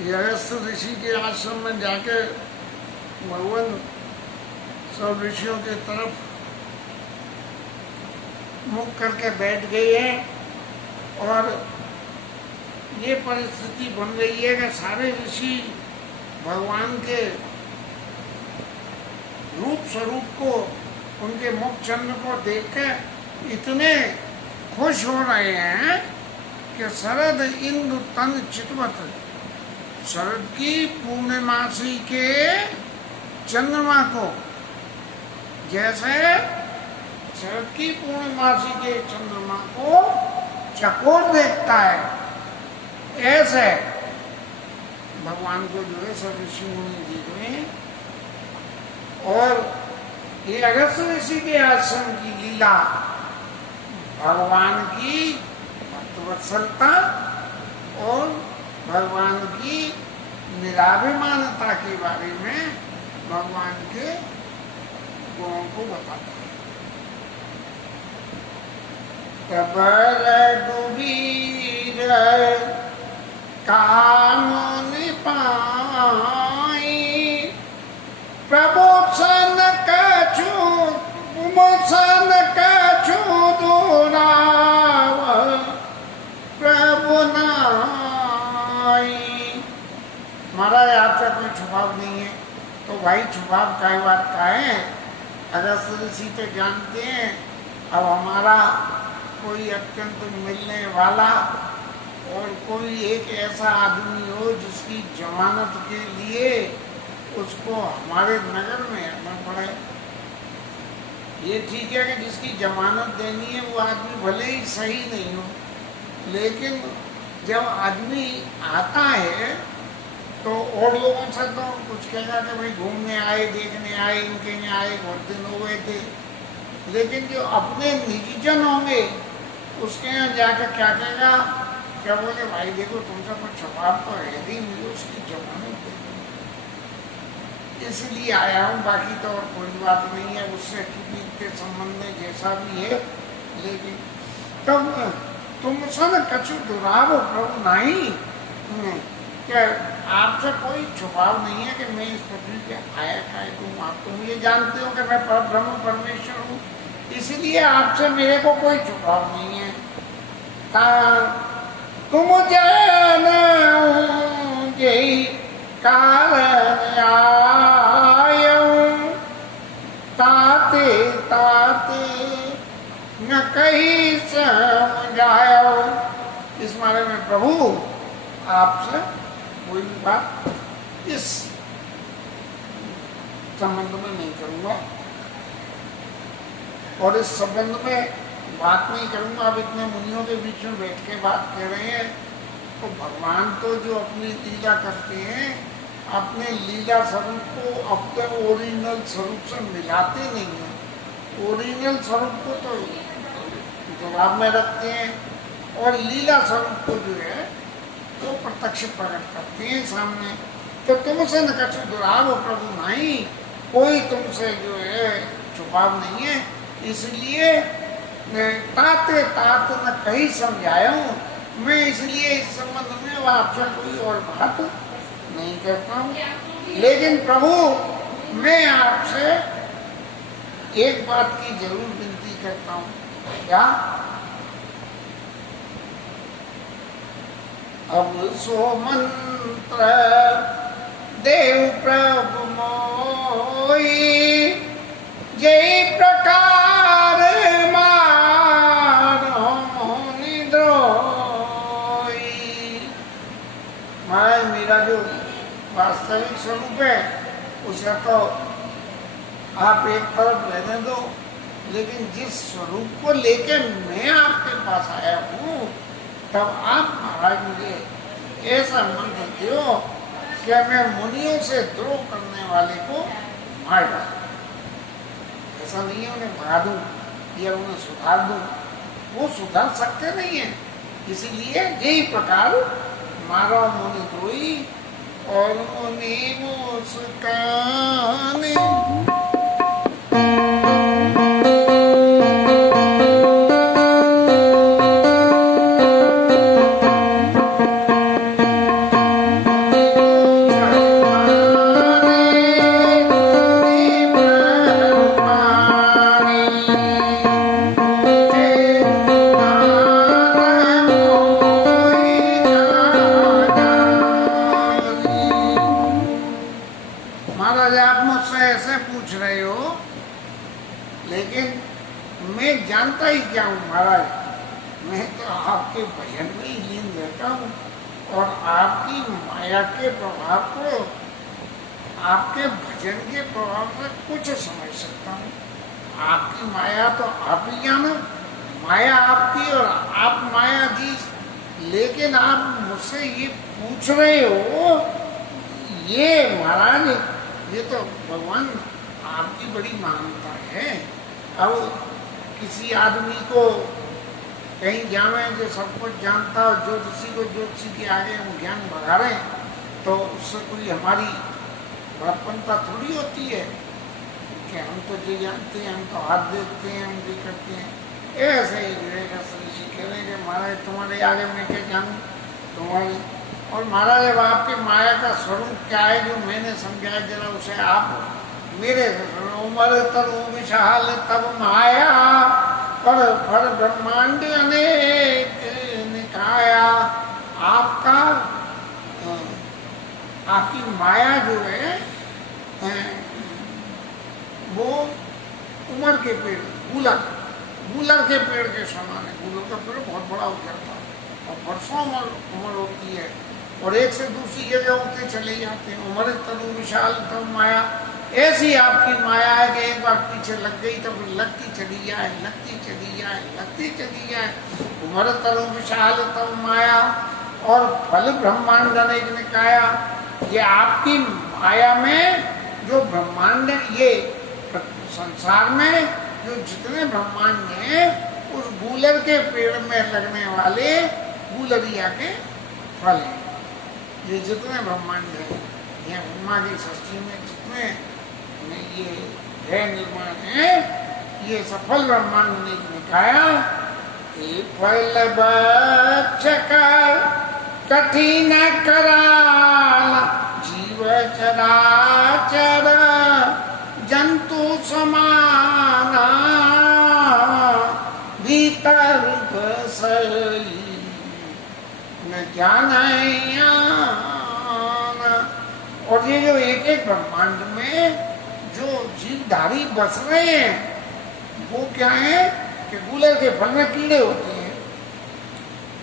ये अगस्त ऋषि के आश्रम में जाके भगवान सब ऋषियों के तरफ मुख करके बैठ गई है और ये परिस्थिति बन रही है कि सारे ऋषि भगवान के रूप स्वरूप को, उनके मुख चंद्र को देखकर इतने खुश हो रहे हैं कि शरद इंदु तन चितवत, शरद की पूर्णिमासी के चंद्रमा को जैसे शरद की पूर्णिमासी के चंद्रमा को चकोर देखता है, ऐसे भगवान को जो है सब ऋषि मुनि देख रहे हैं। और ये अगस्त ऋषि के आश्रम की लीला भगवान की भक्तवत्सलता और भगवान की निराभिमानता के बारे में भगवान के गुणों को बताता है। तबल डूबीर कानून पाई प्रभु सन कछु मुसन कछु दुराव प्रभु नाई। महाराज आपका कोई छुपाव नहीं है, तो भाई छुपाव का बात का है, अगस्त ऋषि तो जानते हैं। अब हमारा कोई अत्यंत मिलने वाला और कोई एक ऐसा आदमी हो जिसकी जमानत के लिए उसको हमारे नगर में आना पड़े। ये ठीक है कि जिसकी जमानत देनी है वो आदमी भले ही सही नहीं हो, लेकिन जब आदमी आता है तो और लोगों से तो कुछ कहेगा कि भाई घूमने आए, देखने आए, इनके यहाँ आए, बहुत दिन हो गए थे। लेकिन जो अपने निजी जन होंगे उसके यहाँ जाकर क्या कहेगा, क्या बोले भाई देखो तुमसे कुछ छुपाव तो है नहीं, मुझे उसकी जमानत दे, इसलिए आया हूँ, बाकी तो और कोई बात नहीं है उससे किसी के संबंध में जैसा भी है। लेकिन तब तुम सन कछु दुराव प्रभु नहीं, क्या आपसे कोई छुपाव नहीं है कि मैं इस पृथ्वी पे आया काय हूँ। आप तुम ये जानते हो कि मैं परब्रह्म परमेश्वर हूँ, इसलिए आपसे मेरे को कोई छुपाव नहीं है। तुम जानो यही कारण आयऊं ताते ताते न कहीं समझायो। इस मारे में प्रभु आपसे कोई भी बात इस संबंध में नहीं करूंगा और इस संबंध में बात नहीं करूंगा। अब इतने मुनियों के बीच में बैठ के बात कर रहे हैं, तो भगवान तो जो अपनी लीला करते हैं अपने लीला स्वरूप को अपने ओरिजिनल स्वरूप से मिलाते नहीं हैं। ओरिजिनल स्वरूप को तो जवाब में रखते हैं और लीला स्वरूप को जो है वो प्रत्यक्ष प्रकट करते हैं सामने। तो तुमसे न कछु दुराव प्रभु नहीं, कोई तुमसे जो है छुपाव नहीं है, इसलिए ताते तात न कहीं समझाया हूँ मैं, इसलिए इस संबंध में आपसे कोई और बात नहीं करता हूँ। लेकिन प्रभु मैं आपसे एक बात की जरूर विनती करता हूँ। क्या? अब सो मंत्र देव प्रभु मोई जय प्रकार मेरा जो वास्तविक स्वरूप है उसे तो आप एक तरफ रहने दो, लेकिन जिस स्वरूप को लेके मैं आपके पास आया हूँ तब आप महाराज मुझे ऐसा मंत्र दो कि मैं मुनियों से द्रोह करने वाले को मार डालूं। ऐसा नहीं है उन्हें भगा दूं या उन्हें सुधार दूं, वो सुधार सकते नहीं है। इसीलिए यही प्रकार मारो मुनि द्रोही और मुनि मुस्काने। जानता ही क्या हूँ महाराज, मैं तो आपके भजन में ही लीन रहता हूँ और आपकी माया के प्रभाव को, आपके भजन के प्रभाव से कुछ समझ सकता हूँ। आपकी माया तो आप ही जानो, माया आपकी और आप माया जी, लेकिन आप मुझसे ये पूछ रहे हो, ये महाराज ये तो भगवान आपकी बड़ी महानता है। अब किसी आदमी को कहीं जावे जो सब कुछ जानता हो, ज्योतिषी को ज्योतिषी के आगे हम ज्ञान बढ़ा रहे हैं, तो उससे कोई हमारी बड़प्पनता थोड़ी होती है कि हम तो जो जानते हैं, हम तो हाथ देखते हैं, हम ये करते हैं। ऐसे ही विवेक ऋषि कह रहे हैं कि महाराज तुम्हारे आगे मैं क्या जानूँ तुम्हारी, और महाराज अब आपके माया का स्वरूप क्या है जो मैंने समझाया, जरा उसे आप मेरे उमर तरु विशाल तब माया पर भर ब्रह्मांड अनेक निकाया। आपका आपकी माया जो है वो उमर के पेड़, गूलर के पेड़ के समान है। गूलर का पेड़ बहुत बड़ा हो जाता है और बरसों उम्र होती है और एक से दूसरी जगह होते चले जाते हैं। उमर तनु विशाल तब माया, ऐसी आपकी माया है कि एक बार पीछे लग गई तो लगती चली जाए, लगती चली जाए, लगती चली जाए। उमर तनु विशाल तब माया और फल ब्रह्मांड अनेक निकाया। ये आपकी माया में जो ब्रह्मांड, ये संसार में जो जितने ब्रह्मांड हैं, उस गूलर के पेड़ में लगने वाले गूलरिया के फल हैं। ये जितने ब्रह्मांड हैं, ये ब्रह्मा की सृष्टि में जितने ये है निर्माण है, ये सफल ब्रह्मांड ने निकाया। फल बचकर कठिन कराल जीव चराचर जंतु समाना भीतर बसई न जान। और ये जो एक एक ब्रह्मांड में जो जीवधारी बस रहे हैं वो क्या है कि गूलर के फल में कीड़े होते हैं,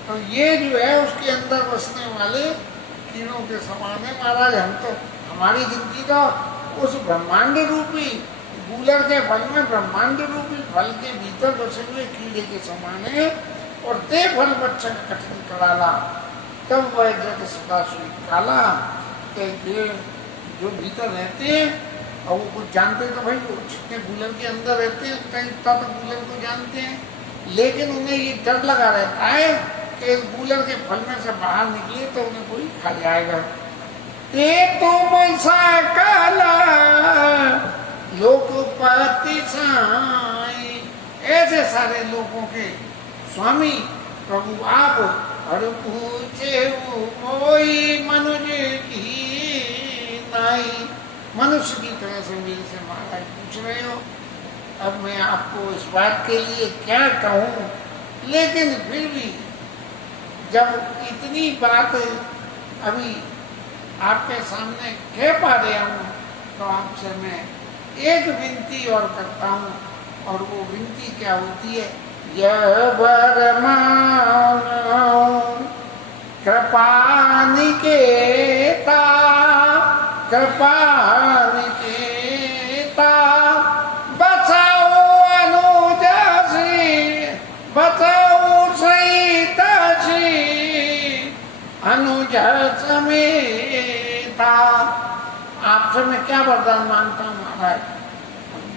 तो ये जो है उसके अंदर बसने वाले कीड़ों के समान है। महाराज हम तो, हमारी जिंदगी तो उस ब्रह्मांड रूपी गूलर के फल में, ब्रह्मांड रूपी फल के भीतर बसे हुए कीड़े के समान है। और ते फल बच्चा कठिन कराला तब वह जग सदा सुई काला। जो भीतर रहते हैं और वो कुछ जानते तो भाई वो जितने गूलर के अंदर रहते हैं कहीं इतना तो गूलर को जानते हैं, लेकिन उन्हें ये डर लगा रहता है कि इस गूलर के फल में से बाहर निकले तो उन्हें कोई खा जाएगा। ते तुम काला लोकपति साई, ऐसे सारे लोगों के स्वामी प्रभु आप, हर पूछे मोई मनुष्य की नाई। मनुष्य की तरह से मेरे से महाराज पूछ रहे हो, अब मैं आपको इस बात के लिए क्या कहूँ, लेकिन फिर भी जब इतनी बात अभी आपके सामने कह पा रहा हूँ तो आपसे मैं एक विनती और करता हूँ, और वो विनती क्या होती है, यह वरमान कृपा निकेता, कृपा निकेता बचाओ अनुजासी, बचाओ सहिता अनुजा समेता। आपसे मैं क्या वरदान मांगता हूँ महाराज,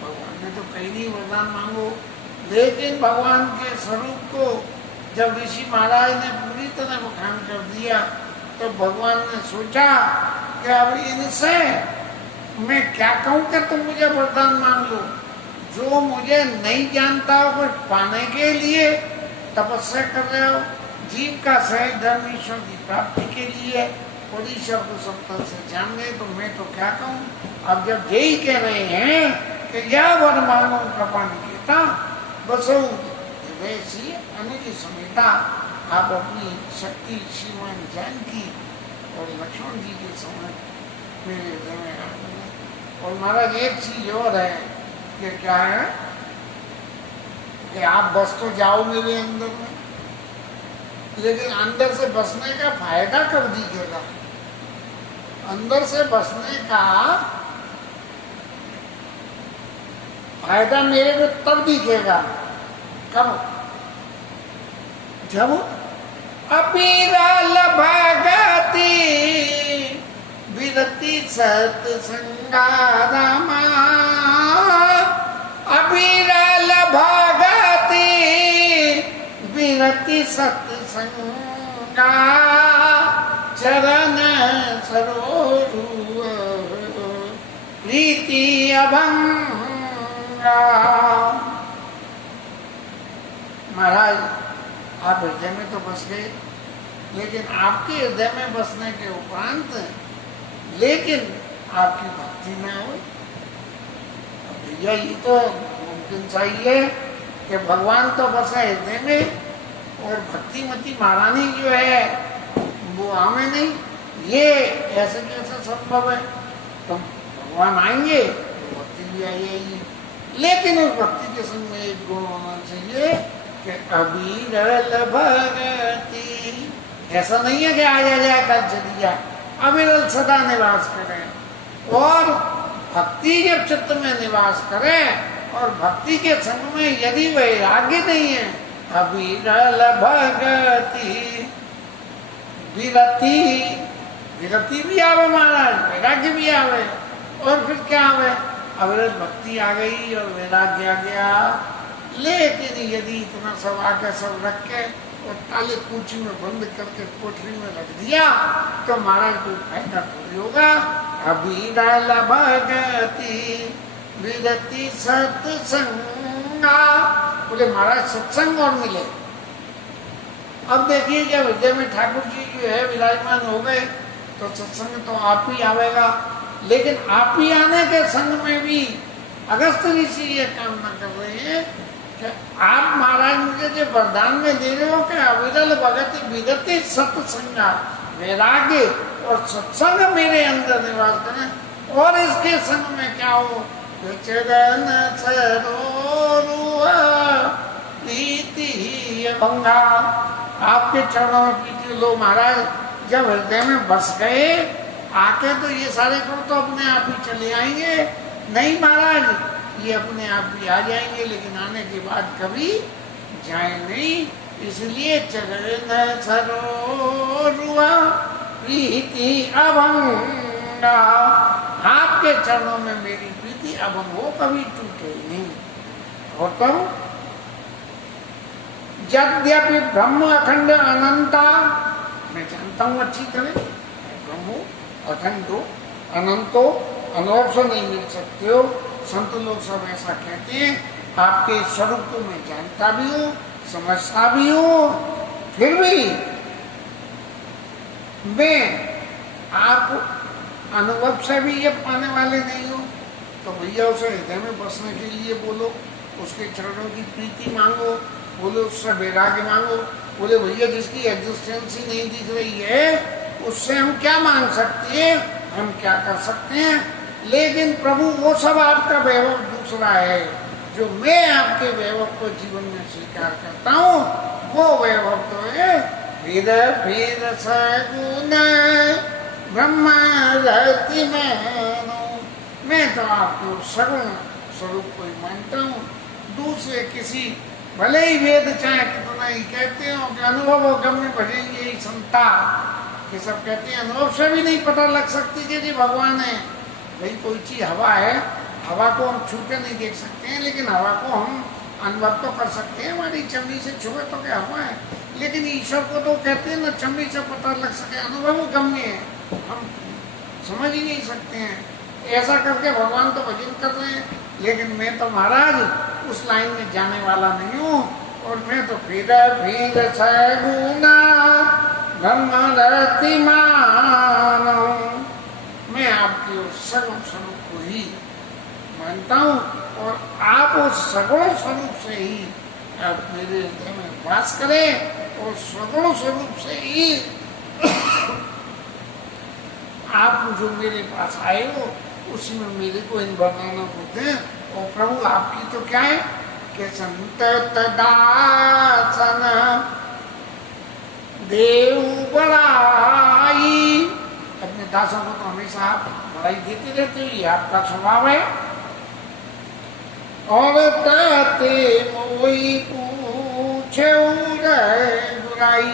भगवान ने तो कहीं नहीं वरदान मांगो, लेकिन भगवान के स्वरूप को जब ऋषि महाराज ने पूरी तरह बखान कर दिया तो भगवान ने सोचा कि अब इनसे मैं क्या कहूँ कि तुम मुझे वरदान मांग लो। जो मुझे नहीं जानता हो कुछ पाने के लिए तपस्या कर रहे हो, जीव का सहज धर्म ईश्वर की प्राप्ति के लिए, और ईश्वर को सब तरह से जान गए, तो मैं तो क्या कहूँ। अब जब यही कह रहे हैं कि यह वर मांगो कृपा निकेता बसो वैसी अनुज समेता, आप अपनी शक्ति श्रीमान जानकी और लक्ष्मण जी के समय मेरे हृदय में आ गए। और महाराज एक चीज और है कि क्या है कि आप बस तो जाओ मेरे अंदर में, लेकिन अंदर से बसने का फायदा कब दिखेगा? अंदर से बसने का फायदा मेरे को तब दिखेगा, कब? जब अबीराल भागती विरति सत्संगा रामा, अबीराल भागती विरति सत्संगा, चरण सरोरु प्रीति अभंगा। महाराज आप हृदय में तो बस गए, लेकिन आपके हृदय में बसने के उपरांत लेकिन आपकी भक्ति में हो। भैया ये तो मुमकिन चाहिए कि भगवान तो बसे हृदय में और भक्तिमती महारानी जो है वो हमें नहीं, ये ऐसे कैसे संभव है? तो भगवान आएंगे तो भक्ति भी आएगी, लेकिन उस भक्ति के संग में एक गुण होना चाहिए कि अविरल भगति। ऐसा नहीं है कि आ जाए कल चली जाए, अविरल सदा निवास करें और भक्ति जब चित्त में निवास करें और भक्ति के संग में यदि वैराग्य नहीं है, अविरल भगति विरति, विरति भी आवे महाराज, वैराग्य भी आवे, और फिर क्या आवे? अविरल भक्ति आ गई और वैराग्य आ गया। लेकिन यदि इतना सब आके सब रख के और ताले कूची में बंद करके कोठरी में रख दिया तो महाराज कोई फायदा थोड़ी होगा। अविरल भगति विरति सत्संगा, बोले महाराज सत्संग और मिले। अब देखिए जब हृदय में ठाकुर जी जो है विराजमान हो गए तो सत्संग तो आप ही आवेगा, लेकिन आप ही आने के संग में भी अगस्त ऋषि ये कामना कर रहे हैं कि आप महाराज मुझे जो वरदान में दे रहे हो कि अविरल भगति विरति सत्संगा, वैराग्य और सत्संग मेरे अंदर निवास करें, और इसके संग में क्या हो? चरण सरोरुआ प्रीति अभंगा, आपके चरणों में प्रीति लो महाराज। जब हृदय में बस गए आके तो ये सारे गुण तो अपने आप ही चले आएंगे। नहीं महाराज ये अपने आप ही आ जाएंगे, लेकिन आने के बाद कभी जाए नहीं। इसलिए चरण सरोरुआ प्रीति अभंगा, आपके चरणों में मेरी प्रीति अभंग हो, कभी टूटे नहीं। और कब यद्यपि ब्रह्म अखंड अनंता, मैं जानता हूं अच्छी तरह ब्रह्म अखंडो अनंतो, अनुभव से नहीं मिल सकते हो, संत लोग सब ऐसा कहते हैं। आपके स्वरूप को मैं जानता भी हूँ, समझता भी हूँ, फिर भी मैं आप अनुभव से भी ये पाने वाले नहीं हो। तो भैया उसे हृदय में बसने के लिए बोलो, उसके चरणों की प्रीति मांगो, बोले उससे वैराग्य मांगो। बोले भैया जिसकी एग्जिस्टेंस ही नहीं दिख रही है उससे हम क्या मांग सकते हैं, हम क्या कर सकते हैं? लेकिन प्रभु वो सब आपका वैभव दूसरा है, जो मैं आपके वैभव को जीवन में स्वीकार करता हूँ वो वैभव तो है वेद भेद सगुण ब्रह्म रहती मैं तो आपको सगुण स्वरूप को ही मानता हूँ। दूसरे किसी भले ही वेद चाहे कितना ही कहते हो कि अनुभव और गम्य भजेंगे ही संता, ये सब कहते हैं, अनुभव से भी नहीं पता लग सकती कि जी भगवान है। भाई कोई चीज हवा है, हवा को हम छू के नहीं देख सकते हैं, लेकिन हवा को हम अनुभव तो कर सकते हैं, हमारी चमड़ी से छुए तो क्या हवा है। लेकिन ईश्वर को तो कहते हैं ना चमड़ी से पता लग सके, अनुभव गम्य है, हम समझ ही नहीं सकते हैं। ऐसा करके भगवान तो भजन कर रहे हैं, लेकिन मैं तो महाराज उस लाइन में जाने वाला नहीं हूँ, और मैं तो भेद सगुना ब्रह्म रहती मानो, मैं आपके उस सगुण स्वरूप को ही मानता हूँ, और आप उस सगुण स्वरूप से ही आप मेरे हृदय में वास करें, और सगुण स्वरूप से ही आप जो मेरे पास आए हो उसी में मेरे को इन वरदानों को दें। और प्रभु आपकी तो क्या है के संतत दासन देव बड़ाई। अपने दासों को तो हमेशा आप बड़ाई देते रहते हो, ये आपका स्वभाव है। और ताते मोई पूछे बुराई,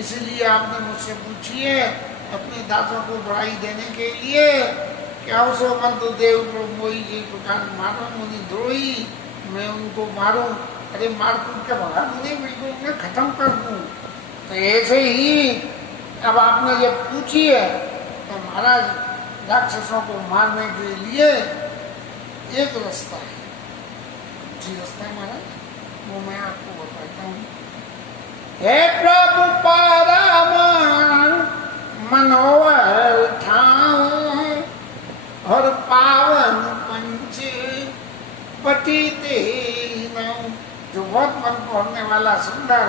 इसलिए आपने मुझसे पूछी है अपने दासों को बड़ाई देने के लिए। क्या सो मंत्र देव मोई के प्रकार मारो मुनि द्रोही, मैं उनको मारूं, अरे मार कूट के भगा दूं, नहीं बिल्कुल उन्हें खत्म कर दूं। तो ऐसे ही अब आपने जब पूछी है तो महाराज राक्षसों को मारने के लिए एक रास्ता है, जी रास्ता है महाराज, वो मैं आपको बताता हूँ। हे प्रभु पारामान मनोहर ठाऊं और पावन पंच पटीते जो बहुत मन को होने वाला सुंदर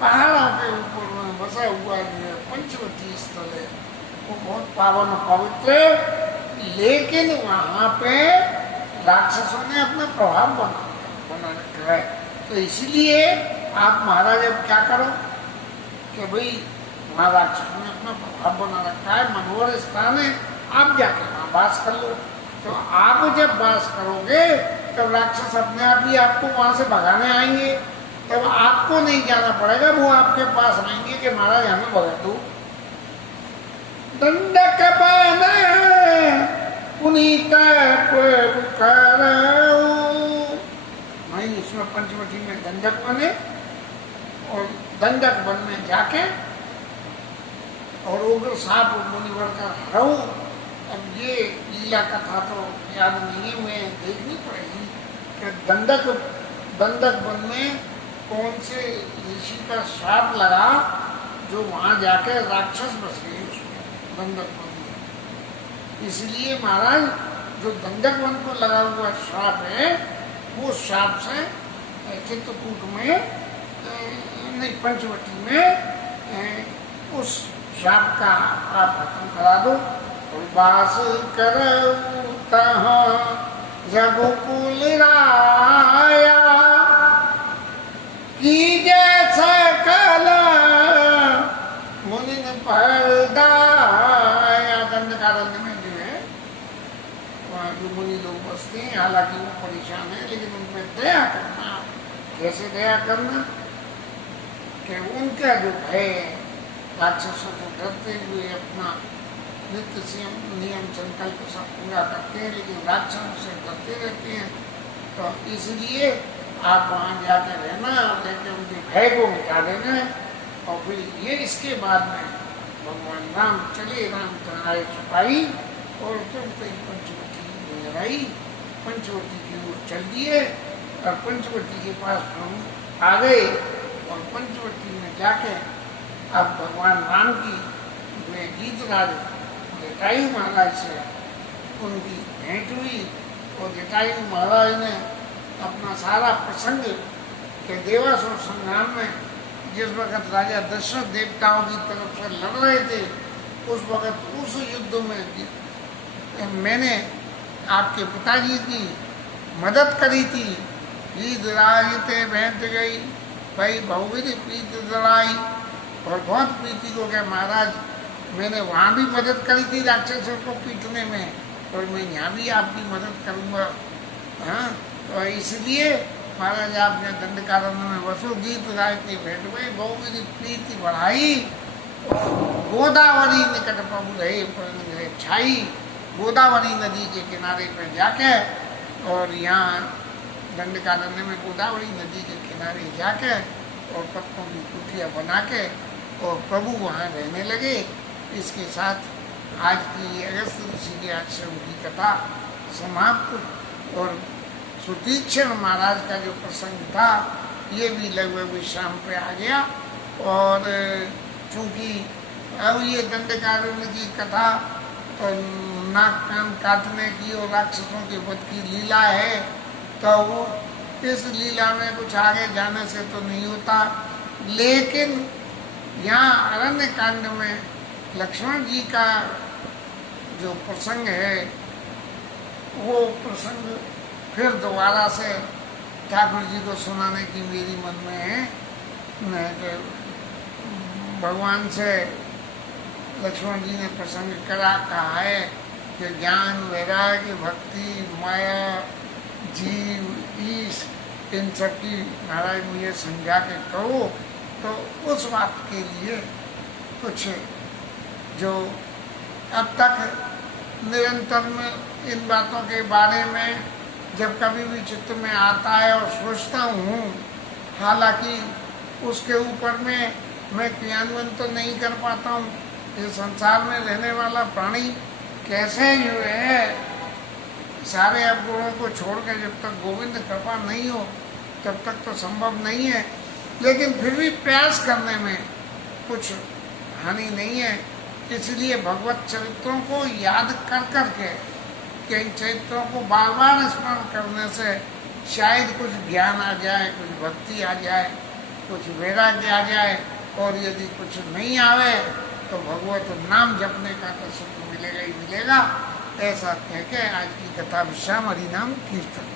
पहाड़ों के ऊपर में बसा हुआ है पंचवटी स्थल है, वो बहुत पावन पवित्र, लेकिन वहाँ पे राक्षसों ने अपना प्रभाव बना रखा है। तो इसलिए आप महाराज अब क्या करो कि भाई वहाँ राक्षसों ने अपना प्रभाव बना रखा है, मनोहर स्थान है, आप जाके वहाँ वास कर लो। तो आप जब वास करोगे तब राक्षस अपने आप ही आपको वहाँ से भगाने आएंगे, तब आपको नहीं जाना पड़ेगा, वो आपके पास आएंगे कि महाराज हमें भगा दो। दंडक बना पुनीत नहीं, इसमें पंचवटी में दंडक बने और दंडक वन में जाके और उग्र साप मुनिवर का हराऊ। अब ये लीला कथा तो याद नहीं है, मैं देखनी पड़ेगी कि दंडक वन में कौन से ऋषि का श्राप लगा जो वहां जाके राक्षस बस गए उसमें दंडक वन में। इसलिए महाराज जो दंडक वन को लगा हुआ श्राप है, वो श्राप से चित्रकूट में नहीं पंचवटी में उस श्राप का आप खत्म करा दो। वास करो तहाँ रघुकुल राया की जैसा कला मुनि परदाया। दंडकारण्य में जो है वहाँ जो मुनि लोग बसते हैं, हालांकि वो परेशान है, लेकिन उनमें दया करना। कैसे दया करना कि उनका जो भय राक्षसों को डरते हुए अपना नित्य नियम संकल्प सब पूरा करते हैं, लेकिन राक्षसों से डरते रहते हैं। तो इसलिए आप वहाँ जाके रहना और उनके भय को मिटा देना। और फिर ये इसके बाद में भगवान राम चले, राम चढ़ाए छुपाई और तुरंत ही पंचवटी में आई, पंचवटी की ओर चल दिए और पंचवटी के पास प्रभु आ गए। और पंचवटी में जाके अब भगवान राम की जो गीतराज जटायु महाराज से उनकी भेंट हुई और जटायु महाराज ने अपना सारा प्रसंग के देवासुर संग्राम में जिस वक्त राजा दशरथ देवताओं की तरफ से लड़ रहे थे, उस वक्त उस युद्ध में मैंने आपके पिताजी की मदद करी थी। गीत राजते भेंट गई भाई बहुविधि प्रीत जलाई, और बहुत प्रीति को क्या महाराज मैंने वहाँ भी मदद करी थी राक्षसों को पीटने में, और मैं यहाँ भी आपकी मदद करूँगा। हाँ, तो इसलिए महाराज आपने दंडकारण्य में वसु गीत राय की भेंट में बहुविधि प्रीति बढ़ाई और गोदावरी निकट प्रभु रहे छाई। गोदावरी नदी के किनारे पर जाके और यहाँ दंडकारण्य में गोदावरी नदी के किनारे जाके और पत्तों की कुटिया बना के और प्रभु वहाँ रहने लगे। इसके साथ आज की अगस्त ऋषि के आश्रम की कथा समाप्त। और सुतीक्षण महाराज का जो प्रसंग था ये भी लगभग विश्राम पे आ गया। और चूँकि अब ये दंडकारण्य की कथा तो नाक कान काटने की और राक्षसों के वध की लीला है, तो वो इस लीला में कुछ आगे जाने से तो नहीं होता। लेकिन यहाँ अरण्य कांड में लक्ष्मण जी का जो प्रसंग है वो प्रसंग फिर दोबारा से ठाकुर जी को सुनाने की मेरी मन में है कि भगवान से लक्ष्मण जी ने प्रसंग कहा है कि ज्ञान वैराग्य भक्ति माया जीव ईश इन सब की महाराज मुझे समझा के कहो। तो उस बात के लिए कुछ जो अब तक निरंतर में इन बातों के बारे में जब कभी भी चित्त में आता है और सोचता हूँ, हालांकि उसके ऊपर में मैं क्रियान्वयन तो नहीं कर पाता हूँ। ये संसार में रहने वाला प्राणी कैसे जो है सारे अवगुणों को छोड़ के जब तक गोविंद कृपा नहीं हो तब तक तो संभव नहीं है, लेकिन फिर भी प्रयास करने में कुछ हानि नहीं है। इसलिए भगवत चरित्रों को याद कर करके कई चरित्रों को बार बार स्मरण करने से शायद कुछ ज्ञान आ जाए, कुछ भक्ति आ जाए, कुछ वैराग्य आ जाए, और यदि कुछ नहीं आवे तो भगवत नाम जपने का तो सुख मिलेगा ही मिलेगा। ऐसा कह के आज की कथा विश्राम हरि नाम कीर्तन।